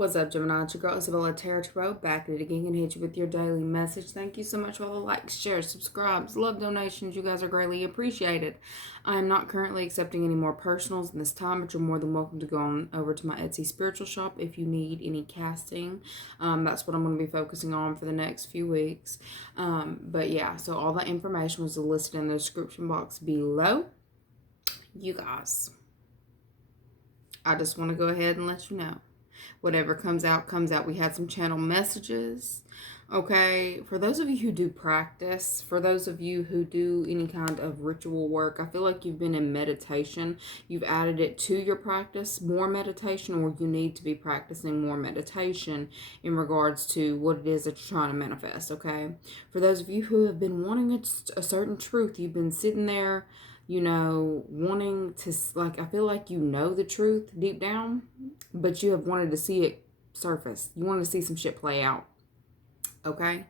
What's up, Gemini? It's your girl, Isabellataratarot, back at it again and hit you with your daily message. Thank you so much for all the likes, shares, subscribes, love donations. You guys are greatly appreciated. I am not currently accepting any more personals in this time, but you're more than welcome to go on over to my Etsy spiritual shop if you need any casting. That's what I'm going to be focusing on for the next few weeks. But yeah, so all that information was listed in the description box below. You guys, I just want to go ahead and let you know. Whatever comes out, comes out. We had some channel messages. Okay, for those of you who do practice, for those of you who do any kind of ritual work, I feel like you've been in meditation. You've added it to your practice, more meditation, or you need to be practicing more meditation in regards to what it is that you're trying to manifest, okay? For those of you who have been wanting a certain truth, you've been sitting there, wanting to, I feel like you know the truth deep down, but you have wanted to see it surface. You want to see some shit play out. Okay?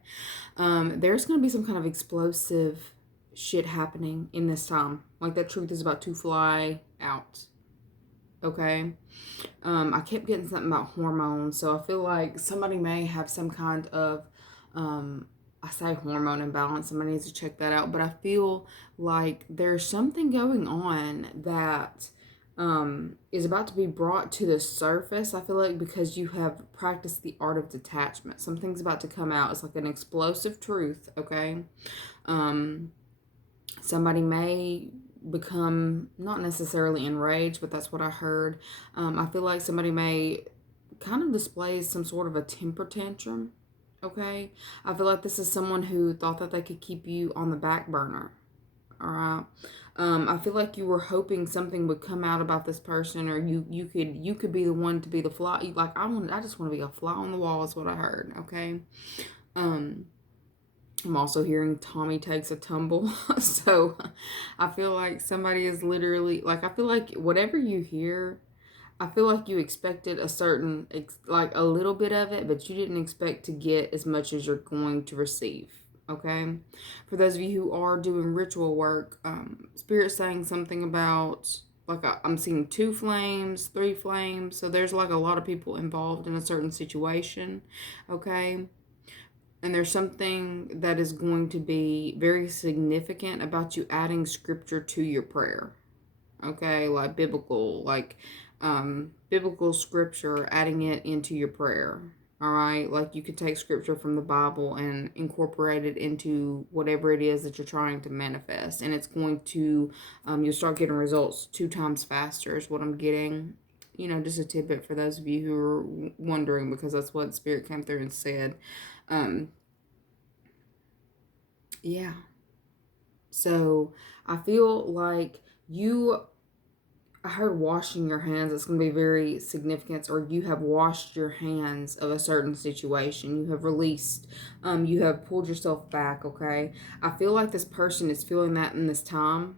There's going to be some kind of explosive shit happening in this time. Like that truth is about to fly out. Okay? I kept getting something about hormones, so I feel like somebody may have some kind of I say hormone imbalance. Somebody needs to check that out. But I feel like there's something going on that is about to be brought to the surface. I feel like because you have practiced the art of detachment. Something's about to come out. It's like an explosive truth, okay? Somebody may become not necessarily enraged, but that's what I heard. I feel like somebody may kind of display some sort of a temper tantrum. Okay, I feel like this is someone who thought that they could keep you on the back burner. All right. I feel like you were hoping something would come out about this person, or you could be the one to be the fly. Like I just want to be a fly on the wall is what I heard. Okay. I'm also hearing Tommy takes a tumble. So I feel like somebody is literally like, I feel like whatever you hear, I feel like you expected a certain, like a little bit of it, but you didn't expect to get as much as you're going to receive. Okay. For those of you who are doing ritual work, Spirit's saying something about, like, I'm seeing 2 flames, 3 flames. So there's like a lot of people involved in a certain situation. Okay. And there's something that is going to be very significant about you adding scripture to your prayer. Okay, like biblical scripture, adding it into your prayer. All right, like you could take scripture from the Bible and incorporate it into whatever it is that you're trying to manifest, and it's going to, you'll start getting results 2 times faster is what I'm getting. Just a tidbit for those of you who are wondering, because that's what Spirit came through and said. Yeah. So I feel like I heard washing your hands. It's going to be very significant, or you have washed your hands of a certain situation. You have released, you have pulled yourself back, okay? I feel like this person is feeling that in this time.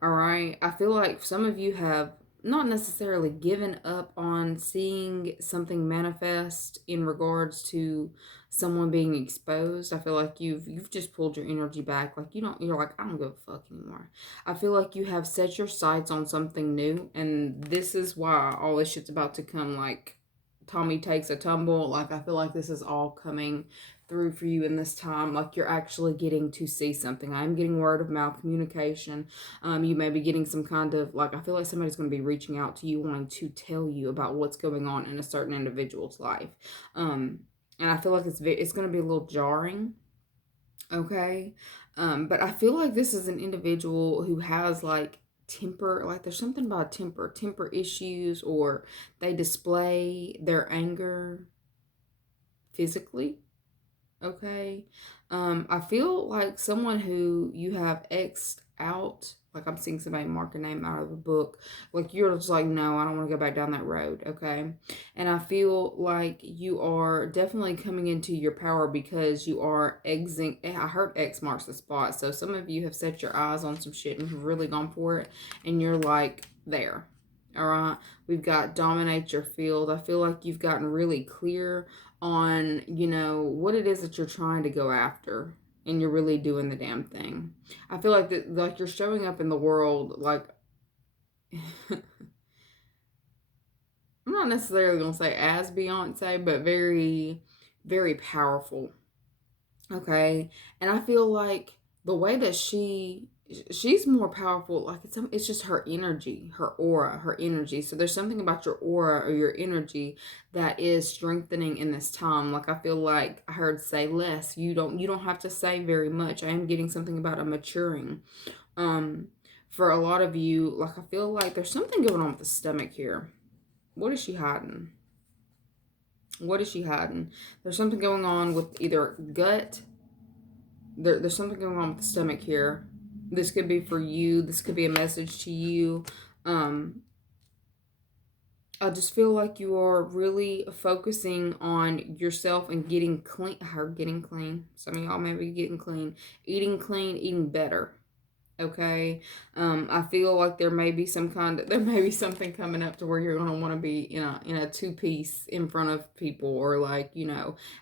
All right. I feel like some of you have not necessarily given up on seeing something manifest in regards to someone being exposed. I feel like you've just pulled your energy back. Like you're like, I don't give a fuck anymore. I feel like you have set your sights on something new, and this is why all this shit's about to come, like Tommy takes a tumble. Like I feel like this is all coming through for you in this time. Like you're actually getting to see something. I'm getting word of mouth communication. You may be getting some kind of, like, I feel like somebody's going to be reaching out to you wanting to tell you about what's going on in a certain individual's life. And I feel like it's going to be a little jarring. Okay. But I feel like this is an individual who has like temper, like there's something about temper issues, or they display their anger physically. Okay. I feel like someone who you have X'd out, like I'm seeing somebody mark a name out of a book, like you're just like, no, I don't want to go back down that road. Okay. And I feel like you are definitely coming into your power because you are exiting. I heard X marks the spot. So some of you have set your eyes on some shit and have really gone for it, and you're like there. All right. We've got dominate your field. I feel like you've gotten really clear on, what it is that you're trying to go after, and you're really doing the damn thing. I feel like that, like you're showing up in the world, like I'm not necessarily gonna say as Beyonce, but very, very powerful. Okay. And I feel like the way that she's more powerful, like it's just her energy, her aura, her energy. So there's something about your aura or your energy that is strengthening in this time. Like I feel like I heard say less. You don't have to say very much. I am getting something about a maturing. Um for a lot of you, like I feel like there's something going on with the stomach here. What is she hiding? What is she hiding? There's something going on with either gut. There's something going on with the stomach here. This could be for you. This could be a message to you. Um, I just feel like you are really focusing on yourself and getting clean. Her getting clean. Some of y'all may be getting clean, eating better. Okay. I feel like there may be something coming up to where you're gonna want to be in a two-piece in front of people, or like,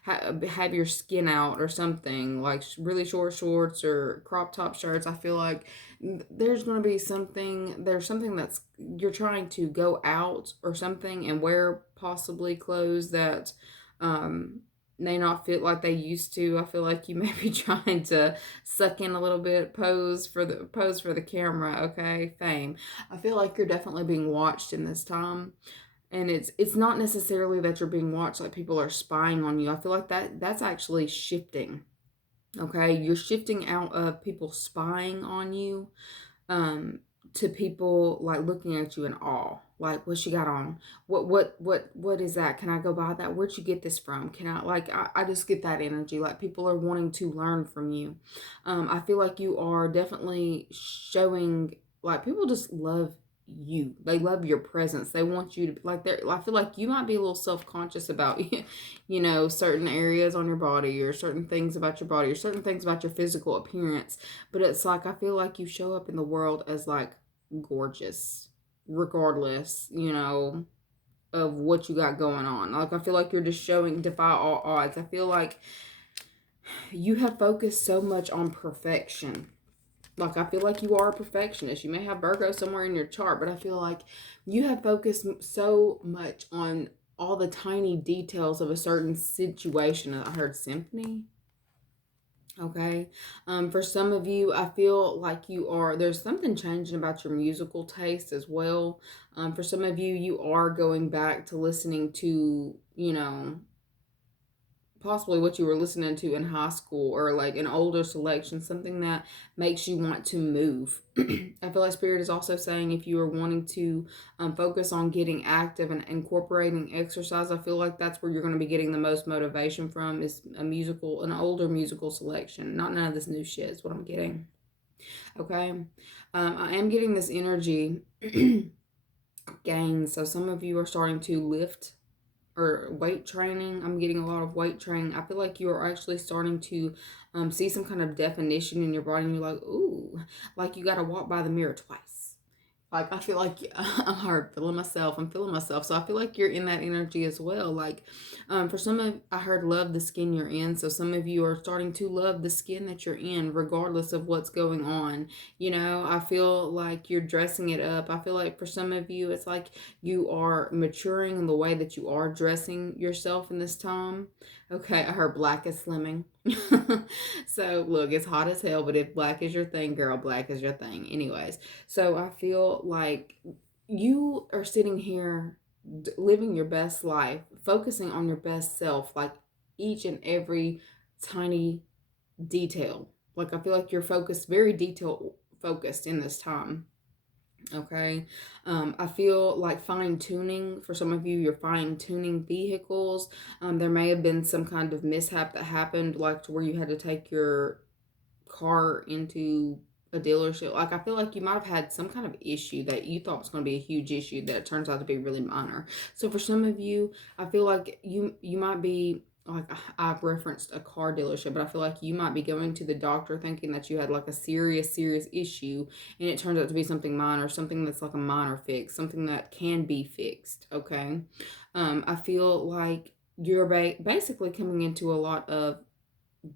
have your skin out or something, like really short shorts or crop top shirts. I feel like there's something that's you're trying to go out or something and wear possibly clothes that um may not fit like they used to. I feel like you may be trying to suck in a little bit, pose for the camera, okay? Fame. I feel like you're definitely being watched in this time. And it's not necessarily that you're being watched like people are spying on you. I feel like that's actually shifting. Okay? You're shifting out of people spying on you um to people like looking at you in awe, like what she got on, what is that, can I go buy that, where'd you get this from, can I, like, I just get that energy, like people are wanting to learn from you. I feel like you are definitely showing, like people just love you, they love your presence, they want you to, like, I feel like you might be a little self-conscious about certain areas on your body, or certain things about your body, or certain things about your physical appearance. But it's like, I feel like you show up in the world as like gorgeous, regardless, of what you got going on. Like, I feel like you're just showing defy all odds. I feel like you have focused so much on perfection. Like, I feel like you are a perfectionist. You may have Virgo somewhere in your chart, but I feel like you have focused so much on all the tiny details of a certain situation. I heard symphony. Okay. For some of you, I feel like there's something changing about your musical taste as well. For some of you, you are going back to listening to, possibly what you were listening to in high school, or like an older selection, something that makes you want to move. I feel like Spirit is also saying if you are wanting to focus on getting active and incorporating exercise, I feel like that's where you're going to be getting the most motivation from, is an older musical selection. Not none of this new shit is what I'm getting. Okay. I am getting this energy gain. So some of you are starting to lift or weight training. I'm getting a lot of weight training. I feel like you are actually starting to see some kind of definition in your body, and you're like, ooh, like you got to walk by the mirror twice. Like, I feel like I'm hard feeling myself. I'm feeling myself. So I feel like you're in that energy as well. Like, for some of, I heard love the skin you're in. So some of you are starting to love the skin that you're in, regardless of what's going on. I feel like you're dressing it up. I feel like for some of you, it's like you are maturing in the way that you are dressing yourself in this time. Okay, I heard black is slimming. So look, it's hot as hell, but if black is your thing, girl, black is your thing. Anyways, so I feel like you are sitting here living your best life, focusing on your best self, like each and every tiny detail. Like, I feel like you're focused, very detail focused in this time. Okay. I feel like fine tuning, for some of you, you're fine tuning vehicles. There may have been some kind of mishap that happened, like to where you had to take your car into a dealership. Like, I feel like you might have had some kind of issue that you thought was going to be a huge issue that turns out to be really minor. So for some of you, I feel like you might be, like, I've referenced a car dealership, but I feel like you might be going to the doctor thinking that you had like a serious issue, and it turns out to be something minor, something that's like a minor fix, something that can be fixed. Okay. I feel like you're basically coming into a lot of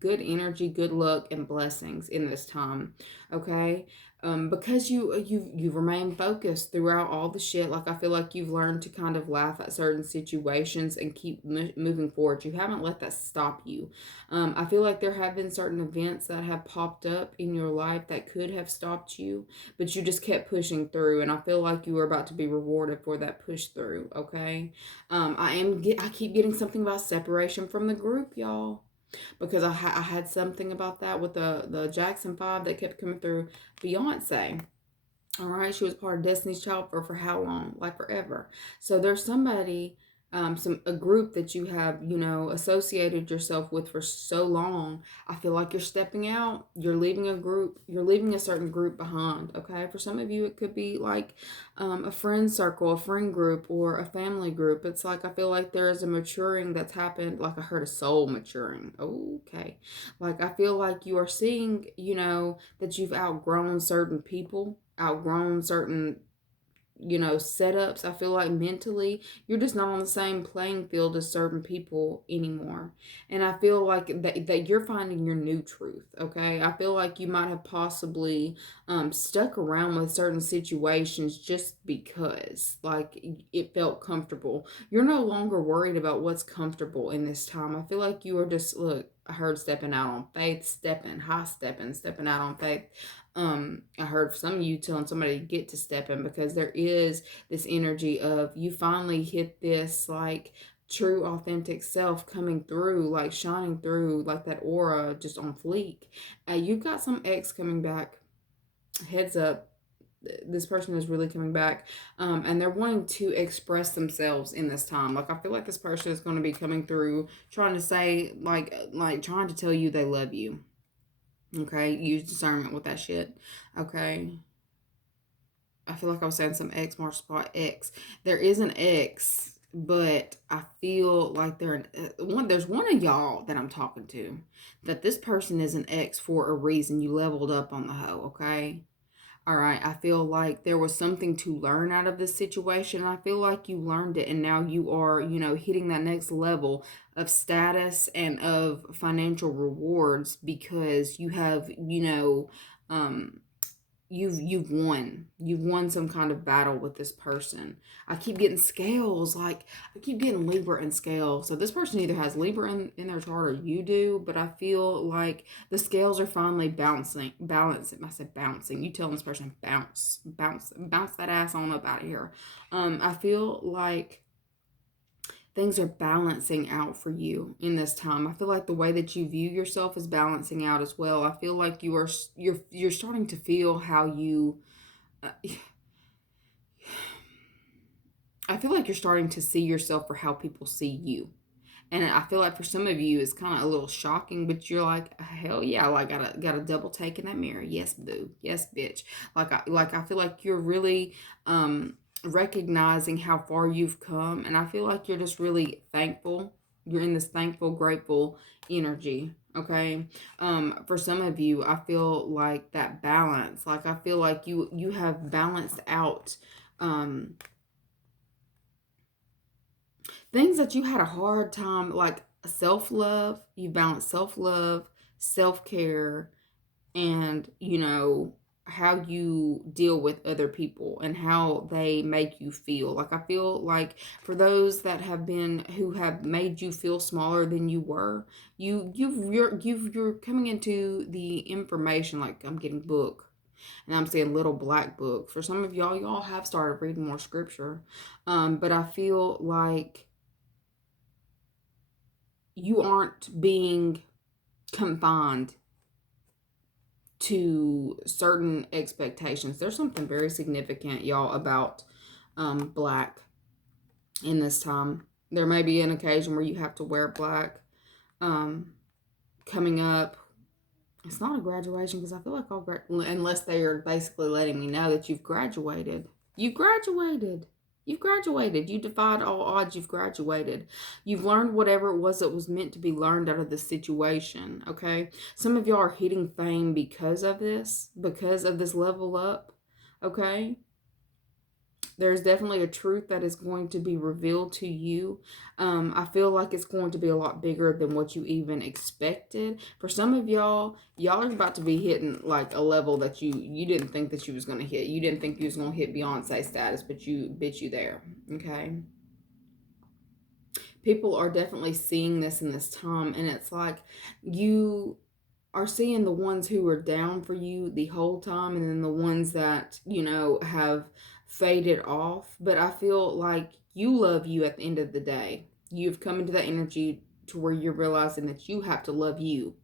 good energy, good luck, and blessings in this time. Okay. because you've remained focused throughout all the shit. Like I feel like you've learned to kind of laugh at certain situations and keep moving forward. You haven't let that stop you. I feel like there have been certain events that have popped up in your life that could have stopped you, but you just kept pushing through, and I feel like you are about to be rewarded for that push through. Okay. I keep getting something about separation from the group, y'all, because I had something about that with the Jackson 5 that kept coming through. Beyonce, all right, she was part of Destiny's Child for how long? Like forever. So there's somebody, a group that you have, associated yourself with for so long. I feel like you're stepping out. You're leaving a group. You're leaving a certain group behind. Okay, for some of you, it could be like a friend circle, a friend group, or a family group. It's like I feel like there is a maturing that's happened. Like I heard a soul maturing. Okay, like I feel like you are seeing, that you've outgrown certain people, outgrown certain setups. I feel like mentally you're just not on the same playing field as certain people anymore. And I feel like that you're finding your new truth. Okay, I feel like you might have possibly stuck around with certain situations just because like it felt comfortable. You're no longer worried about what's comfortable in this time. I feel like you are just, look, I heard stepping out on faith, stepping out on faith. I heard some of you telling somebody to get to stepping, because there is this energy of you finally hit this like true authentic self coming through, like shining through, like that aura just on fleek. You've got some ex coming back. Heads up, this person is really coming back, and they're wanting to express themselves in this time. Like I feel like this person is going to be coming through trying to say, like trying to tell you they love you. Okay, use discernment with that shit. Okay, I feel like I was saying some X marks spot X. There is an X, but I feel like there's one of y'all that I'm talking to that this person is an X for a reason. You leveled up on the hoe, okay? All right, I feel like there was something to learn out of this situation. I feel like you learned it, and now you are, hitting that next level of status and of financial rewards because you have, um, you've won some kind of battle with this person. I keep getting scales, like I keep getting Libra and scale. So this person either has Libra in their chart or you do, but I feel like the scales are finally balancing. I said bouncing. You telling this person bounce that ass on up out of here. I feel like things are balancing out for you in this time. I feel like the way that you view yourself is balancing out as well. I feel like you're starting to feel how you uh, I feel like you're starting to see yourself for how people see you. And I feel like for some of you it's kind of a little shocking, but you're like, hell yeah, like got a double take in that mirror. Yes, boo. Yes, bitch. I feel like you're really recognizing how far you've come, and I feel like you're just really thankful. You're in this thankful, grateful energy. Okay. For some of you, I feel like that balance. Like I feel like you have balanced out things that you had a hard time, like self-love. You balance self-love, self-care, and how you deal with other people and how they make you feel. Like I feel like for those that have been who have made you feel smaller than you were, you're coming into the information. Like I'm getting book, and I'm saying little black book. For some of y'all have started reading more scripture, but I feel like you aren't being confined to certain expectations. There's something very significant, y'all, about black in this time. There may be an occasion where you have to wear black um, coming up. It's not a graduation, because I feel like unless they are basically letting me know that you've graduated. You graduated. You've graduated. You defied all odds. You've graduated. You've learned whatever it was that was meant to be learned out of this situation. Okay. Some of y'all are hitting fame because of this level up. Okay. There's definitely a truth that is going to be revealed to you. I feel like it's going to be a lot bigger than what you even expected. For some of y'all are about to be hitting like a level that you didn't think that you was going to hit. You didn't think you was going to hit Beyonce status, but you there. Okay. People are definitely seeing this in this time, and it's like you are seeing the ones who are down for you the whole time, and then the ones that have faded off. But I feel like you love you at the end of the day. You've come into that energy to where you're realizing that you have to love you.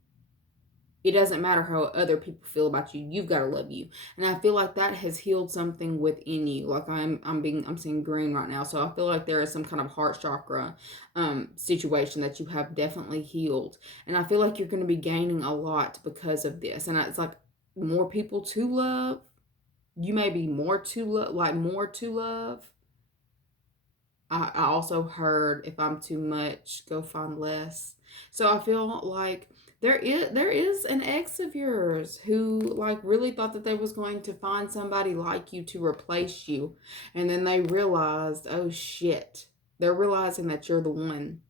It doesn't matter how other people feel about you. You've got to love you. And I feel like that has healed something within you. Like I'm seeing green right now. So I feel like there is some kind of heart chakra situation that you have definitely healed. And I feel like you're going to be gaining a lot because of this. And it's like more people to love. You may be more to love, like more to love. I also heard if I'm too much, go find less. So I feel like there is an ex of yours who like really thought that they was going to find somebody like you to replace you, and then they realized, oh shit, they're realizing that you're the one.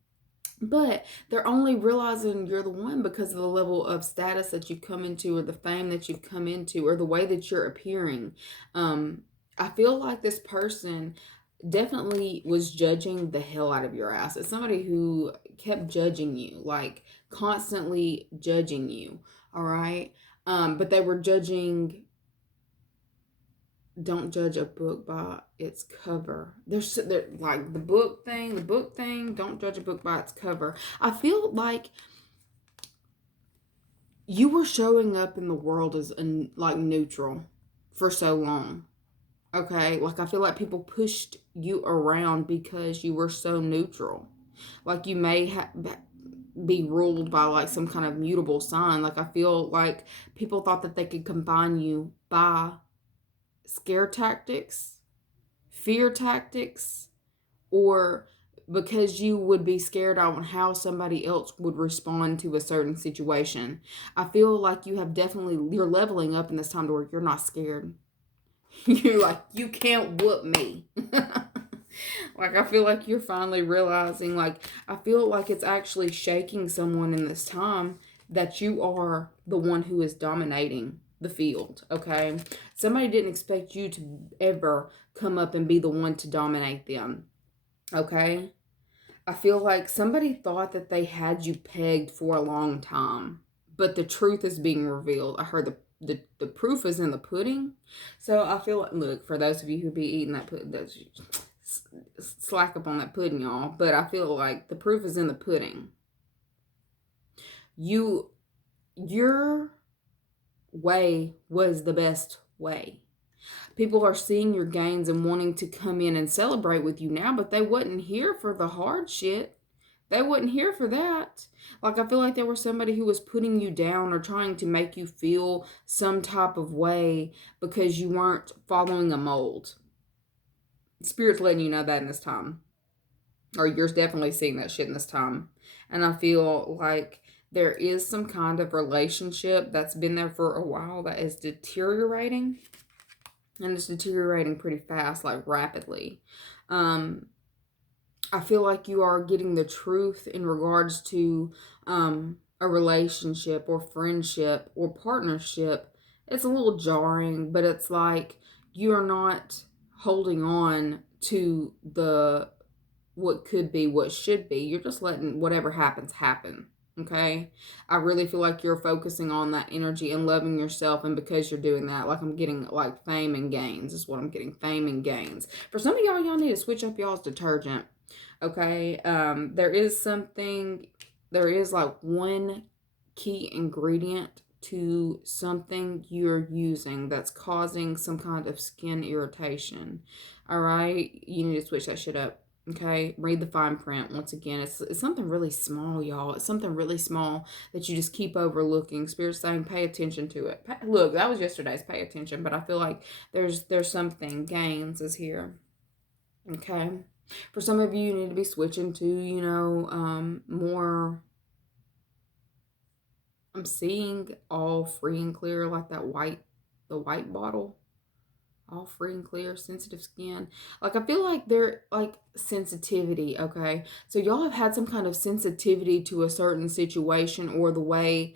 But they're only realizing you're the one because of the level of status that you come into, or the fame that you've come into, or the way that you're appearing. Um, I feel like this person definitely was judging the hell out of your ass. It's somebody who kept judging you, like constantly judging you. All right. But they were judging. Don't judge a book by its cover. They're like the book thing. Don't judge a book by its cover. I feel like you were showing up in the world as like neutral for so long. Okay, like I feel like people pushed you around because you were so neutral. Like you may be ruled by like some kind of mutable sign. Like I feel like people thought that they could combine you by scare tactics, fear tactics, or because you would be scared on how somebody else would respond to a certain situation. I feel like you're leveling up in this time to where you're not scared. You're like, you can't whoop me. Like, I feel like you're finally realizing, like, I feel like it's actually shaking someone in this time that you are the one who is dominating the field, okay? Somebody didn't expect you to ever come up and be the one to dominate them, okay? I feel like somebody thought that they had you pegged for a long time, but the truth is being revealed. I heard the proof is in the pudding. So I feel like, look, for those of you who be eating that pudding, slack up on that pudding, y'all. But I feel like the proof is in the pudding. Your way was the best way. People are seeing your gains and wanting to come in and celebrate with you now, but they wasn't here for the hard shit. They wasn't here for that. Like, I feel like there was somebody who was putting you down or trying to make you feel some type of way because you weren't following a mold. Spirit's letting you know that in this time. Or you're definitely seeing that shit in this time. And I feel like there is some kind of relationship that's been there for a while that is deteriorating. And it's deteriorating pretty fast, like rapidly. I feel like you are getting the truth in regards to a relationship or friendship or partnership. It's a little jarring, but it's like you are not holding on to the what could be, what should be. You're just letting whatever happens happen. Okay? I really feel like you're focusing on that energy and loving yourself, and because you're doing that, like I'm getting like fame and gains is what I'm getting. Fame and gains. For some of y'all need to switch up y'all's detergent. Okay? There is like one key ingredient to something you're using that's causing some kind of skin irritation. All right? You need to switch that shit up. Okay, read the fine print once again. It's something really small, y'all. It's something really small that you just keep overlooking. Spirit's saying, pay attention to it. Look, that was yesterday's pay attention, but I feel like there's something. Gains is here. Okay, for some of you, you need to be switching to more. I'm seeing all free and clear, like the white bottle. All free and clear, sensitive skin. Like, I feel like they're like sensitivity, okay? So y'all have had some kind of sensitivity to a certain situation, or the way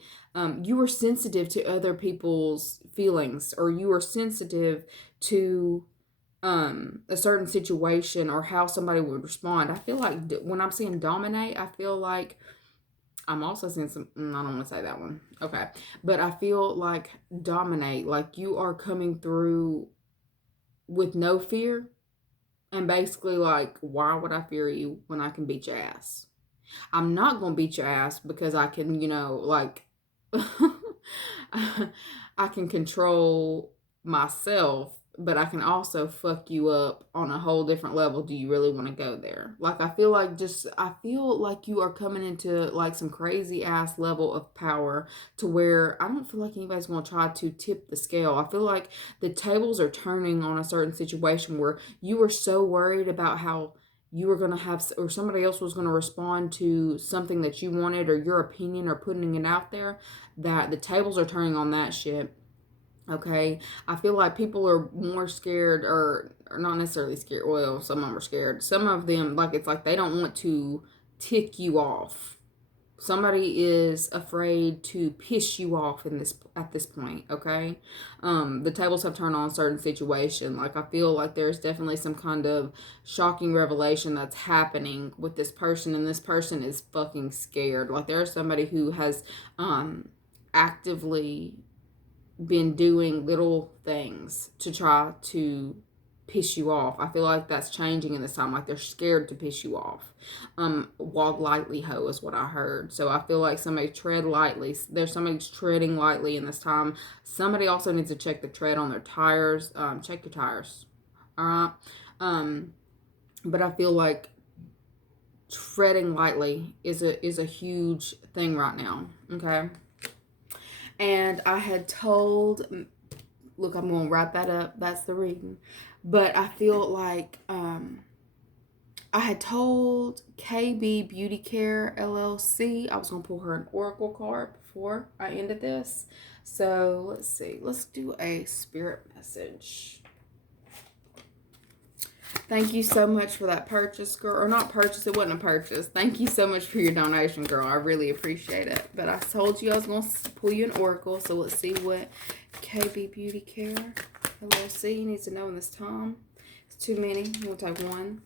you were sensitive to other people's feelings, or you were sensitive to a certain situation or how somebody would respond. I feel like when I'm saying dominate, I feel like I'm also seeing some, I don't want to say that one. Okay. But I feel like dominate, like you are coming through with no fear, and basically like, why would I fear you when I can beat your ass? I'm not gonna beat your ass because I can, like I can control myself, but I can also fuck you up on a whole different level. Do you really want to go there? Like, I feel like you are coming into like some crazy ass level of power, to where I don't feel like anybody's gonna try to tip the scale. I feel like the tables are turning on a certain situation where you were so worried about how you were going to have, or somebody else was going to respond to something that you wanted, or your opinion, or putting it out there, that the tables are turning on that shit. Okay. I feel like people are more scared, or not necessarily scared. Well, some of them are scared. Some of them, like, it's like they don't want to tick you off. Somebody is afraid to piss you off in this at this point. Okay. The tables have turned on a certain situation. Like, I feel like there's definitely some kind of shocking revelation that's happening with this person, and this person is fucking scared. Like, there's somebody who has actively been doing little things to try to piss you off. I feel like that's changing in this time. Like, they're scared to piss you off. Walk lightly, ho, is what I heard. So I feel like somebody tread lightly. There's somebody's treading lightly in this time. Somebody also needs to check the tread on their tires. Check your tires. All right. But I feel like treading lightly is a huge thing right now. Okay. And I had told, look, I'm going to wrap that up. That's the reading. But I feel like I had told KB Beauty Care LLC I was going to pull her an oracle card before I ended this. So let's see. Let's do a spirit message. Thank you so much for that purchase, girl. Or not purchase, it wasn't a purchase. Thank you so much for your donation, girl. I really appreciate it. But I told you I was going to pull you an oracle. So let's see what KB Beauty Care LLC needs to know in this time. It's too many. We'll take one.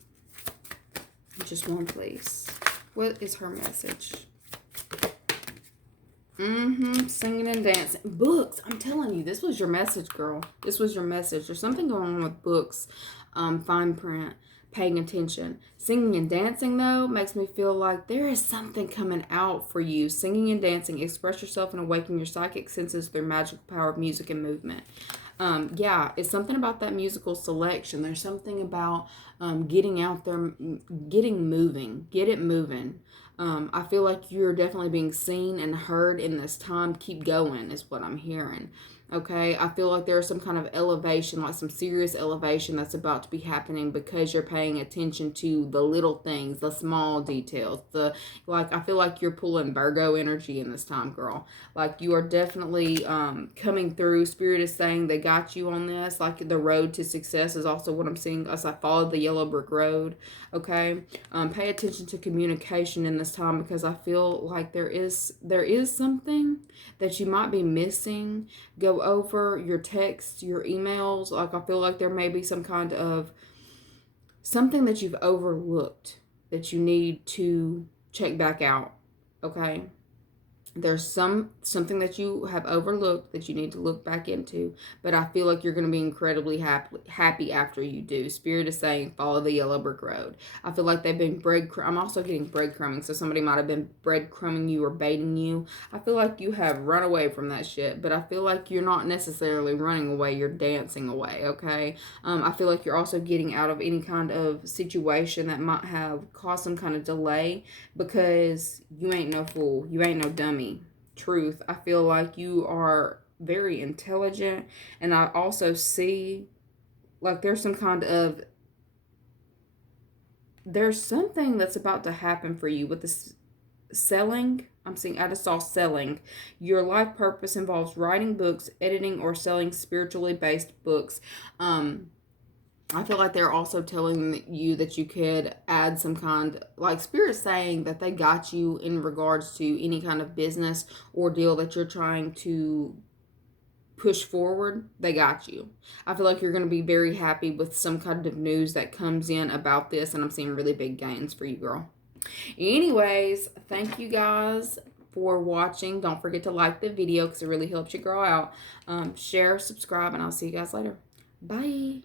Just one, please. What is her message? Singing and dancing. Books. I'm telling you, this was your message, girl. This was your message. There's something going on with books. Fine print. Paying attention. Singing and dancing, though, makes me feel like there is something coming out for you. Singing and dancing. Express yourself and awaken your psychic senses through magical power of music and movement. Yeah, it's something about that musical selection. There's something about getting out there, getting moving, get it moving. I feel like you're definitely being seen and heard in this time. Keep going is what I'm hearing. Okay, I feel like there's some kind of elevation, like some serious elevation that's about to be happening because you're paying attention to the little things, the small details. I feel like you're pulling Virgo energy in this time, girl. Like, you are definitely coming through. Spirit is saying they got you on this. Like, the road to success is also what I'm seeing as I followed the yellow brick road. Okay, pay attention to communication in this time, because I feel like there is something that you might be missing. Go over your texts, your emails. Like, I feel like there may be some kind of something that you've overlooked that you need to check back out. Okay. There's something that you have overlooked that you need to look back into, but I feel like you're going to be incredibly happy after you do. Spirit is saying follow the yellow brick road. I feel like they've been I'm also getting breadcrumbing, so somebody might have been breadcrumbing you or baiting you. I feel like you have run away from that shit, but I feel like you're not necessarily running away, you're dancing away. Okay. I feel like you're also getting out of any kind of situation that might have caused some kind of delay, because you ain't no fool, you ain't no dummy. Truth. I feel like you are very intelligent, and I also see like there's something that's about to happen for you with this selling. I'm seeing, I just saw selling. Your life purpose involves writing books, editing, or selling spiritually based books. I feel like they're also telling you that you could add some kind, like Spirit saying that they got you in regards to any kind of business or deal that you're trying to push forward. They got you. I feel like you're going to be very happy with some kind of news that comes in about this, and I'm seeing really big gains for you, girl. Anyways, thank you guys for watching. Don't forget to like the video because it really helps you grow out. Share, subscribe, and I'll see you guys later. Bye.